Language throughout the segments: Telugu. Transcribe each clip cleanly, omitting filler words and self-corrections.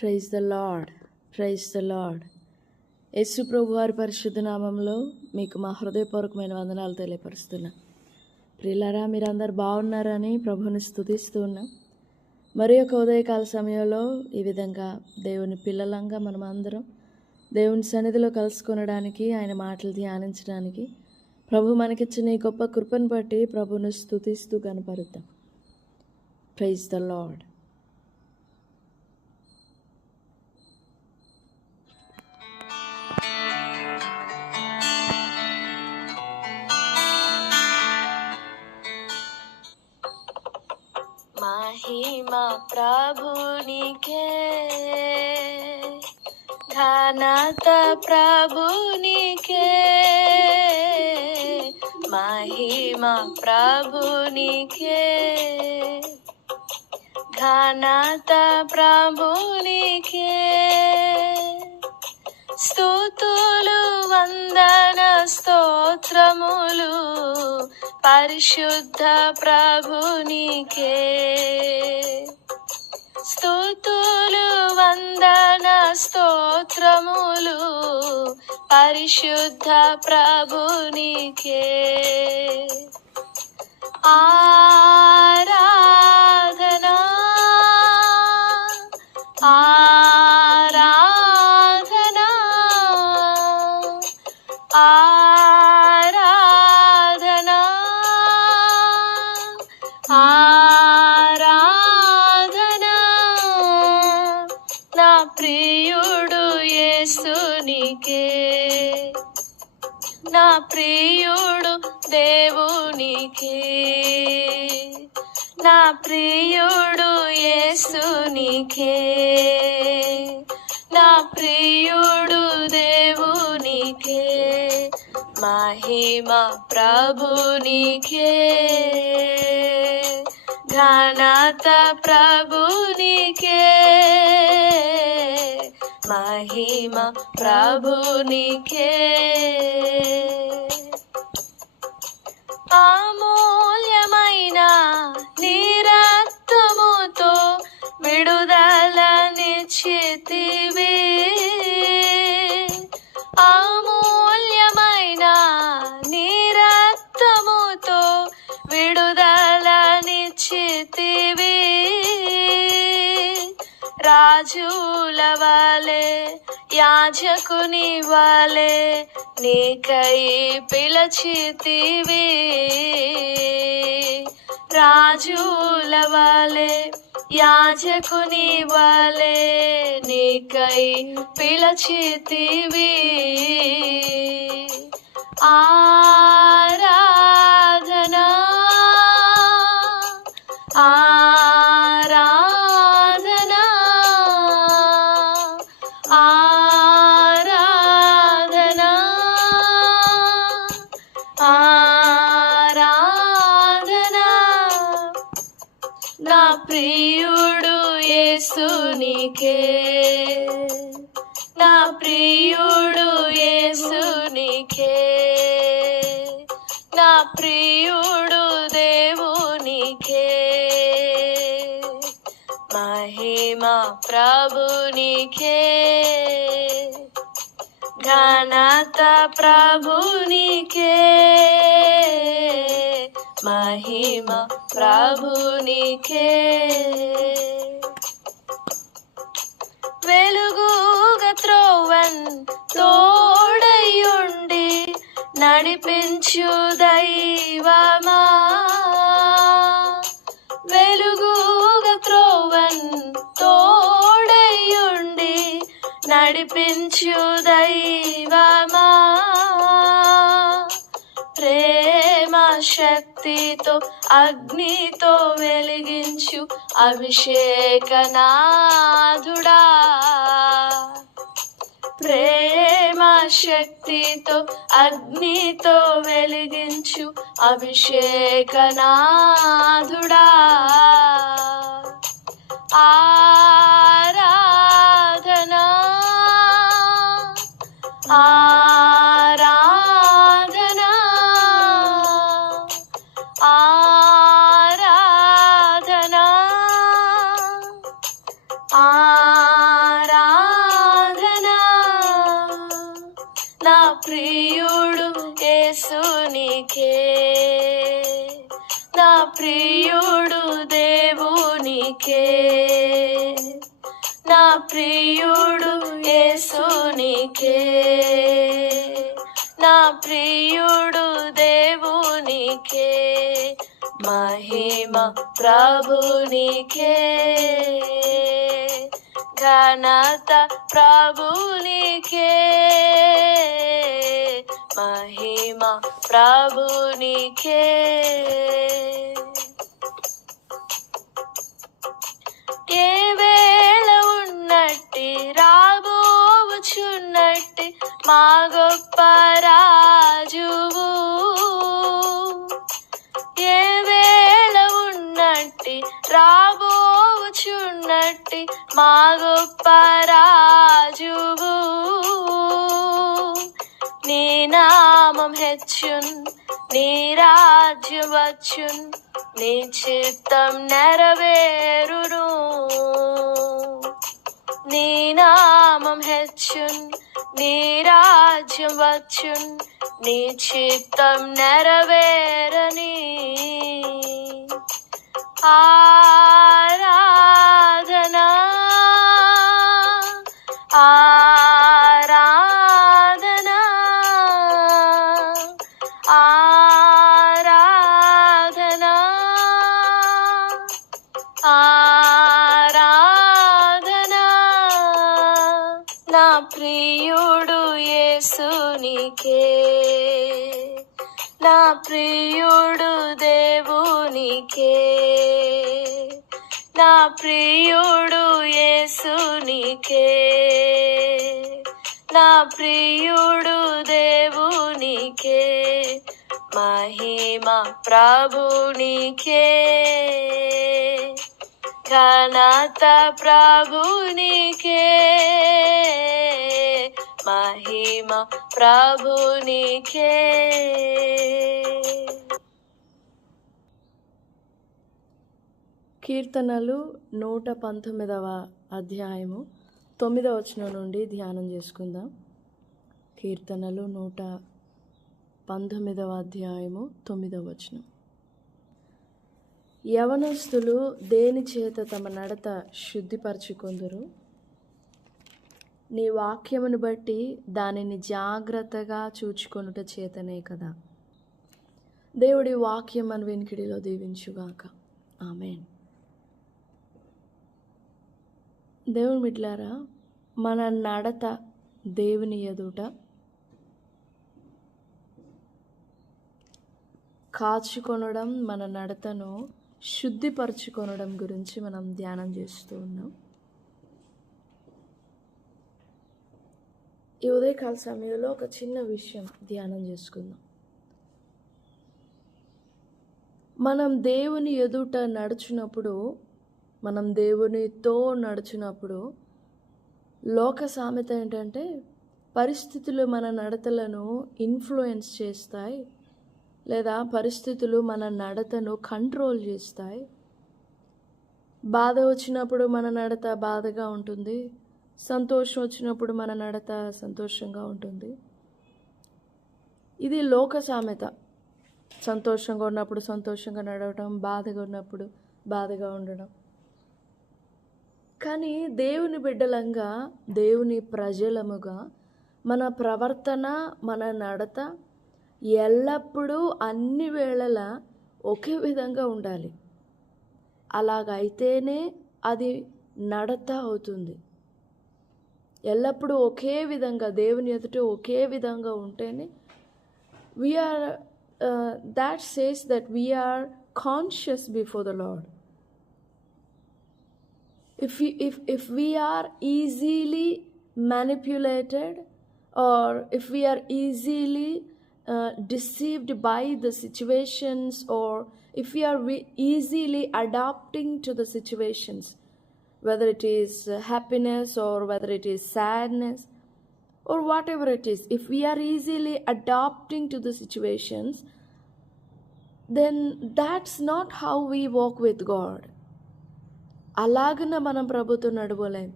Praise the lord, praise the lord. Yesu ప్రభు వారి పరిశుద్ధ నామంలో మీకు మా హృదయపూర్వకమైన వందనాలు తెలియపరుస్తున్నా. ప్రియులారా, మీరందరూ బాగున్నారని ప్రభువుని స్తుతిస్తూ ఉన్నాం. మరి ఒక ఉదయకాల సమయంలో ఈ విధంగా దేవుని పిల్లలంగా మనం అందరం దేవుని సన్నిధిలో కలుసుకొనడానికి, ఆయన మాటలు ధ్యానించడానికి ప్రభు మనకిచ్చిన ఈ గొప్ప కృపను బట్టి ప్రభువుని స్తుతిస్తూ కనపరుద్దాం. Praise the lord. महिमा प्रभुनिके, घनता प्रभुनिके, महिमा प्रभुनिके, घनता प्रभुनिके, స్తుతులు వందన స్తోత్రములు పరిశుద్ధ ప్రభునికే. స్తుతులు వందన స్తోత్రములు పరిశుద్ధ ప్రభునికే. ఆరాధనా ఆరాధనా ఆరాధనా ఆరాధనా నా ప్రియుడు యేసునికే, నా ప్రియుడు దేవునికే, నా ప్రియుడు యేసునికే, నా ప్రియుడు దేవునికే. మహిమ ప్రభునికే, ఘనత ప్రభునికే, మహిమ ప్రభునికే. అమూల్యమైన నీ రక్తముతో విడుదలనిచ్చితివి, అమూల్యమైన నీ రక్తముతో విడుదలనిచ్చితివి. రాజుల వలె యాజకుని వలె నీకై పిలచితివి, రాజుల వలె యాజకుని వలె నీకై పిలచితివి. ఆరాధనా ఆరాధనా ఆరాధనా ఆరాధనా నా ప్రియుడు యేసునికే, నా ప్రియుడు యేసునికే, నా ప్రియుడు దేవునికే. మహిమ ప్రభునికే, ఘనత ప్రభునికే, మహిమ ప్రభునికే. వెలుగుగా త్రోవన్ తోడయుండి నడిపించు దైవమా, వెలుగుగా త్రోవన్ తోడయుండి నడిపించు దైవమా, ప్రేమ శక్తితో అగ్నితో వెలిగించు అభిషేకనాథుడా, ప్రేమ శక్తితో అగ్నితో వెలిగించు అభిషేకనాథుడా. ఆరాధనా ఆరాధనా ఆరాధనా ఆరాధనా యేసునికే, నా ప్రియుడు దేవునికే, నా ప్రియుడు యేసునికే, నా ప్రియుడు దేవునికే, మహిమ ప్రభునికే, ఘనత ప్రభునికే, మహిమ ప్రభునికే. ఏ వేళ ఉన్నట్టి రాబోచున్నట్టి మా గొప్ప రాజువు, ఏ వేళ ఉన్నట్టి రాబోచున్నట్టి మా గొప్ప రాజువు, నీ నామం హెచ్చున్, నీ రాజ్యం వచ్చున్, నీ చిత్తం నెరవేరును, నీ నామం హెచ్చున్, నీ రాజ్యం వచ్చున్, నీ చిత్తం నెరవేరని. ఆరాధనా ఆరాధనా ఆరాధనా ఆరాధనా, నా ప్రియుడు యేసునికే, నా ప్రియుడు దేవునికే, నా ప్రియుడు యేసునికే, నా ప్రియుడు దేవునికే, మహిమ ప్రభునికే, ఘనత ప్రభునికే, మహిమ ప్రభునికే. కీర్తనలు 119వ అధ్యాయము 9వ వచనం నుండి ధ్యానం చేసుకుందాం. కీర్తనలు 119వ అధ్యాయము 9వ వచనం. యవనస్తులు దేని చేత తమ నడత శుద్ధిపరచుకొందురు? నీ వాక్యమును బట్టి దానిని జాగ్రత్తగా చూచుకొనుట చేతనే కదా. దేవుడి వాక్యం మన వినికిడిలో దీవించుగాక. ఆమేన్. దేవుని బిడ్డలారా, మన నడత దేవుని ఎదుట కాచుకొనడం, మన నడతను శుద్ధిపరచుకొనడం గురించి మనం ధ్యానం చేస్తూ ఉన్నాం. ఈ ఉదయకాల సమయంలో ఒక చిన్న విషయం ధ్యానం చేసుకుందాం. మనం దేవుని ఎదుట నడుచున్నప్పుడు, మనం దేవునితో నడుచున్నప్పుడు లోక సామెత ఏంటంటే పరిస్థితులు మన నడతలను ఇన్ఫ్లుయెన్స్ చేస్తాయి, లేదా పరిస్థితులు మన నడతను కంట్రోల్ చేస్తాయి. బాధ వచ్చినప్పుడు మన నడత బాధగా ఉంటుంది, సంతోషం వచ్చినప్పుడు మన నడత సంతోషంగా ఉంటుంది. ఇది లోక సామెత. సంతోషంగా ఉన్నప్పుడు సంతోషంగా నడవడం, బాధగా ఉన్నప్పుడు బాధగా ఉండడం. కానీ దేవుని బిడ్డలంగా, దేవుని ప్రజలముగా మన ప్రవర్తన, మన నడత ఎల్లప్పుడూ అన్ని వేళలా ఒకే విధంగా ఉండాలి. అలాగైతేనే అది నడత అవుతుంది. ఎల్లప్పుడూ ఒకే విధంగా దేవుని ఎదుట ఒకే విధంగా ఉంటేనే that says that we are conscious before the Lord. If we are easily manipulated, or if we are easily deceived by the situations, or if we are easily adapting to the situations, whether it is happiness or whether it is sadness or whatever it is, if we are easily adapting to the situations, then that's not how we walk with God. అలాగన మనం ప్రభుతో నడవలేం.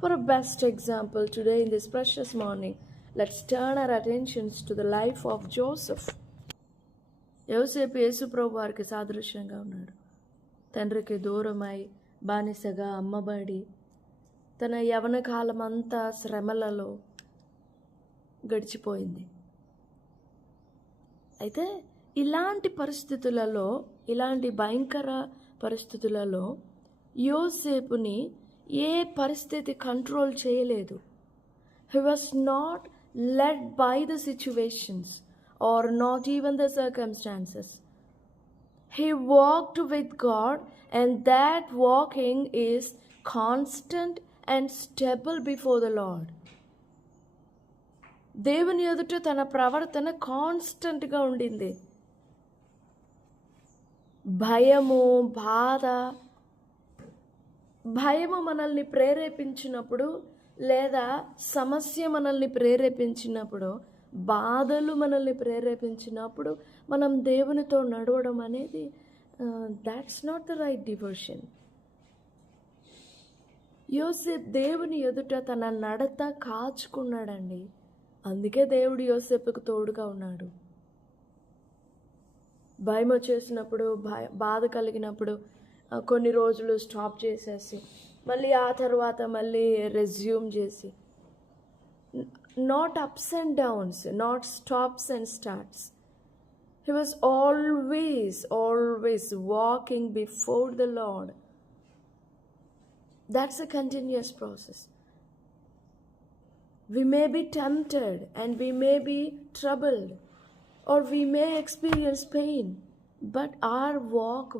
For a best example today in this precious morning, Let's turn our attentions to the life of Joseph. యోసేపు యేసు ప్రభు వారికి సాదృశ్యంగా ఉన్నాడు. తండ్రికి దూరమై బానిసగా అమ్మబడి తన యవన కాలం అంతా శ్రమలలో గడిచిపోయింది. అయితే ఇలాంటి పరిస్థితులలో, ఇలాంటి భయంకర పరిస్థితులలో యోసేపుని ఏ పరిస్థితి కంట్రోల్ చేయలేదు. He was not led by the situations or not even the circumstances. He walked with God, and that walking is constant and stable before the Lord. దేవుని ఎదుట తన ప్రవర్తన కాన్స్టెంట్గా ఉండింది. భయము మనల్ని ప్రేరేపించినప్పుడు, లేదా సమస్య మనల్ని ప్రేరేపించినప్పుడు, బాధలు మనల్ని ప్రేరేపించినప్పుడు మనం దేవునితో నడవడం అనేది that's not the right devotion. యోసేపు దేవుని ఎదుట తన నడత కాచుకున్నాడండి. అందుకే దేవుడు యోసేపుకు తోడుగా ఉన్నాడు. భయం వచ్చేసినప్పుడు, బాధ కలిగినప్పుడు కొన్ని రోజులు స్టాప్ చేసేసి మళ్ళీ ఆ తర్వాత మళ్ళీ రెజ్యూమ్ చేసి, not ups and downs, not stops and starts. He was always walking before the Lord. That's a continuous process. We may be tempted and we may be troubled, or we may experience pain, but our walk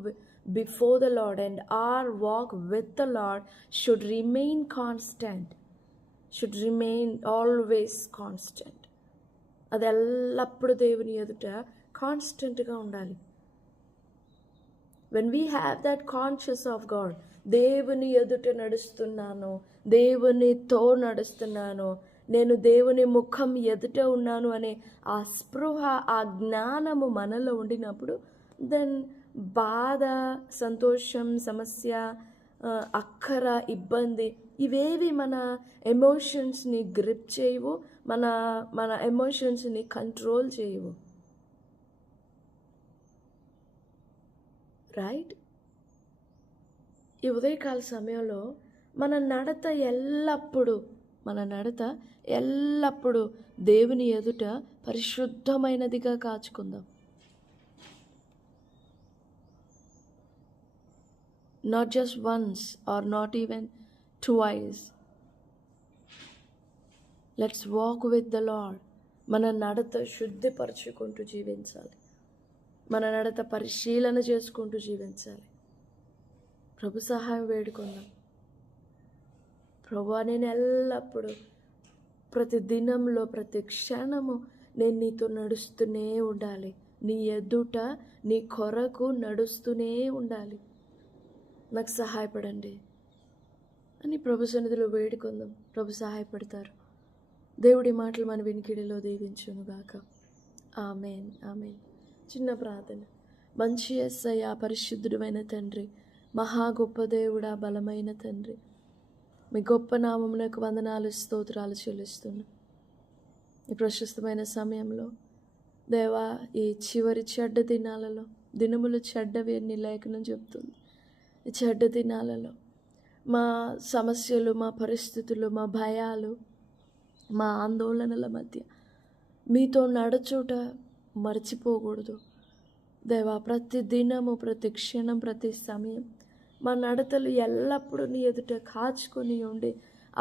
before the Lord and our walk with the Lord should remain constant, should remain always constant. అది ఎల్లప్పుడు దేవుని ఎదుట కాన్స్టెంట్గా ఉండాలి. when we have that conscious of God, దేవుని ఎదుట నడుస్తున్నాను, దేవునితో నడుస్తున్నాను, నేను దేవుని ముఖం ఎదుట ఉన్నాను అనే ఆ స్పృహ, ఆ జ్ఞానము మనలో ఉండినప్పుడు, దెన్ బాధ, సంతోషం, సమస్య, అక్కర, ఇబ్బంది ఇవేవి మన ఎమోషన్స్ని గ్రిప్ చేయవు, మన ఎమోషన్స్ని కంట్రోల్ చేయవు. రైట్? ఈ ఉదయకాల సమయంలో మన నడత ఎల్లప్పుడూ దేవుని ఎదుట పరిశుద్ధమైనదిగా కాచుకుందాం. Not just once or not even twice. Let's walk with the Lord. మన నడత శుద్ధిపరచుకుంటూ జీవించాలి. మన నడత పరిశీలన చేసుకుంటూ జీవించాలి. ప్రభు సహాయం వేడుకుందాం. ప్రభువా, నేను ఎల్లప్పుడూ, ప్రతి దినంలో, ప్రతి క్షణము నేను నీతో నడుస్తూనే ఉండాలి, నీ ఎదుట నీ కొరకు నడుస్తూనే ఉండాలి, నాకు సహాయపడండి అని ప్రభు సన్నిధిలో వేడుకుందాం. ప్రభు సహాయపడతారు. దేవుడి మాటలు మన వినికిడిలో దీవించునుగాక. ఆమేన్, ఆమేన్. చిన్న ప్రార్థన. మంచి యేసయ్యా, పరిశుద్ధుడైన తండ్రి, మహా గొప్ప దేవుడా, బలమైన తండ్రి, మీ గొప్ప నామమునకు వందనాలు, స్తోత్రాలు చెల్లిస్తున్నా. ఈ ప్రశస్తమైన సమయంలో దేవా, ఈ చివరి చెడ్డ దినములు చెడ్డవి అని లేఖనం చెప్తుంది. ఈ చెడ్డ దినాలలో మా సమస్యలు, మా పరిస్థితులు, మా భయాలు, మా ఆందోళనల మధ్య మీతో నడుచుట మర్చిపోకూడదు దేవా. ప్రతి దినము, ప్రతి క్షణం, ప్రతి సమయం మా నడతలు ఎల్లప్పుడూ నీ ఎదుట కాచుకొని ఉండి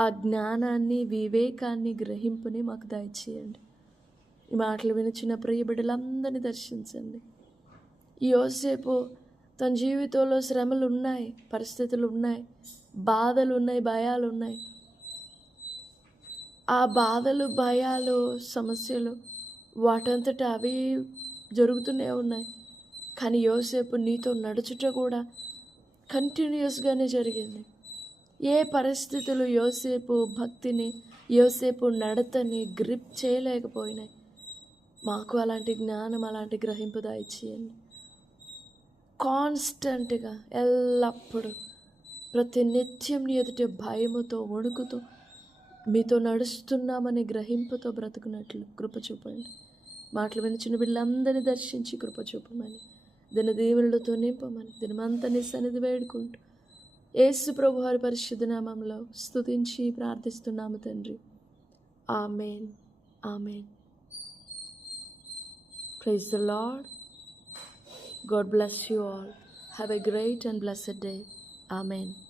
ఆ జ్ఞానాన్ని, వివేకాన్ని, గ్రహింపుని మాకు దయచేయండి. ఈ మాటలు వినిచిన ప్రియ బిడ్డలందరినీ దర్శించండి. ఈ యోసేపు తన జీవితంలో శ్రమలు ఉన్నాయి, పరిస్థితులు ఉన్నాయి, బాధలు ఉన్నాయి, భయాలు ఉన్నాయి. ఆ బాధలు, భయాలు, సమస్యలు వాటంతట అవి జరుగుతూనే ఉన్నాయి. కానీ యోసేపు నీతో నడుచుట కూడా కంటిన్యూస్గానే జరిగింది. ఏ పరిస్థితులు యోసేపు భక్తిని, యోసేపు నడతని గ్రిప్ చేయలేకపోయినాయి. మాకు అలాంటి జ్ఞానం, అలాంటి గ్రహింపు దయచేయండి. కాన్స్టెంట్గా ఎల్లప్పుడూ ప్రతి నిత్యం నీ ఎదుట భయముతో, వణుకుతూ మీతో నడుస్తున్నామనే గ్రహింపుతో బ్రతుకున్నట్లు కృప చూపండి. మాటలు వినిచిన బిడ్డలందరినీ దర్శించి కృప చూపమని, దిన దీవెనలతో నింపమని దినమంతా నీ సన్నిధి వేడుకుంటూ యేసు ప్రభు వారి పరిశుద్ధ నామంలో స్తుతించి ప్రార్థిస్తున్నాము తండ్రి. ఆమేన్, ఆమేన్. Praise the Lord. God bless you all. Have a great and blessed day. Amen.